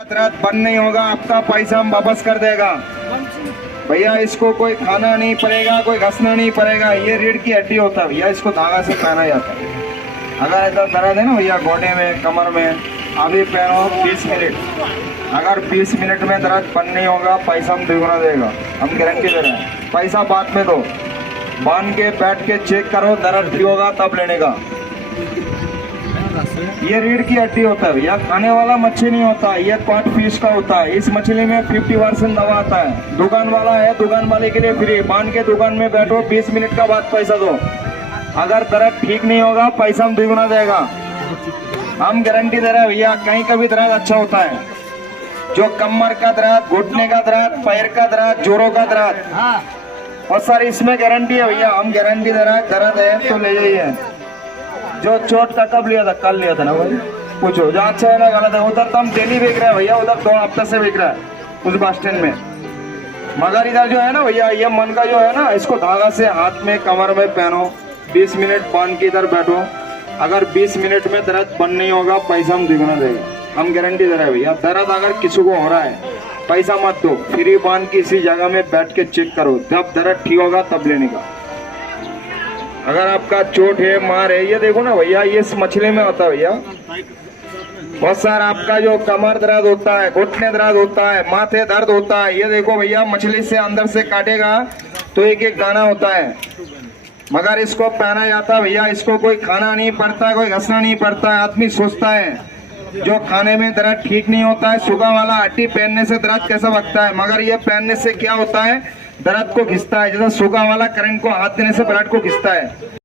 दर्द बंद नहीं होगा, आपका पैसा हम वापस कर देगा भैया। इसको कोई खाना नहीं पड़ेगा, कोई घसना नहीं पड़ेगा। ये रीढ़ की हड्डी होता है भैया, इसको धागा से पहना जाता है। अगर ऐसा दर्द है ना भैया गोडे में, कमर में, अभी पहनो 20 मिनट। अगर 20 मिनट में दर्द बंद नहीं होगा, पैसा हम दुगना देगा, हम गारंटी दे रहे हैं। पैसा बाद में दो, बांध के बैठ के चेक करो, दर्द ठीक होगा तब लेने का। ये रीढ़ की हड्डी होता है भैया, खाने वाला मच्छी नहीं होता, ये कॉट फिश का होता है। इस मछली में 50% दवा आता है। दुकान वाला है, दुकान वाले के लिए फ्री। बांध के दुकान में बैठो, 20 मिनट का बाद पैसा दो। अगर दर्द ठीक नहीं होगा, पैसा हम दुगना देगा, हम गारंटी दे रहे हैं भैया। कहीं का भी दर्द अच्छा होता है, जो कमर का दर्द, घुटने का दर्द, पैर का दर्द, जोड़ों का दर्द, और सर इसमें गारंटी है भैया, हम गारंटी दे रहे हैं। दर्द है तो ले जाइए। जो चोट का कब लिया था, कल लिया था ना भाई, पूछो जो अच्छा है ना गलत है। उधर तो हम डेली बेच रहे हैं भैया, उधर 2 हफ्ते से बेच रहा है उस बस स्टैंड में। मगर इधर जो है ना भैया, ये मन का जो है ना, इसको धागा से हाथ में कमर में पहनो, 20 मिनट बांध के इधर बैठो। अगर 20 मिनट में दर्द बंद नहीं होगा, पैसा हम दुगना देगा, हम गारंटी दे रहे हैं भैया। दर्द अगर किसी को हो रहा है, पैसा मत दो, फ्री बांध के इसी जगह में बैठ के चेक करो, जब दर्द ठीक होगा तब लेने का। अगर आपका चोट है, मार है, ये देखो ना भैया, ये इस मछली में होता है भैया। बहुत सारा आपका जो कमर दर्द होता है, घुटने दर्द होता है, माथे दर्द होता है, ये देखो भैया, मछली से अंदर से काटेगा तो एक एक दाना होता है। मगर इसको पहना जाता है भैया, इसको कोई खाना नहीं पड़ता, कोई घसना नहीं पड़ता है। आदमी सोचता है जो खाने में दर्द ठीक नहीं होता है, सुगा वाला हड्डी पहनने से दर्द कैसा भगता है, मगर ये पहनने से क्या होता है, दर्द को खिंचता है। जैसे सुगा वाला करंट को हाथ देने से ब्लड को खिंचता है।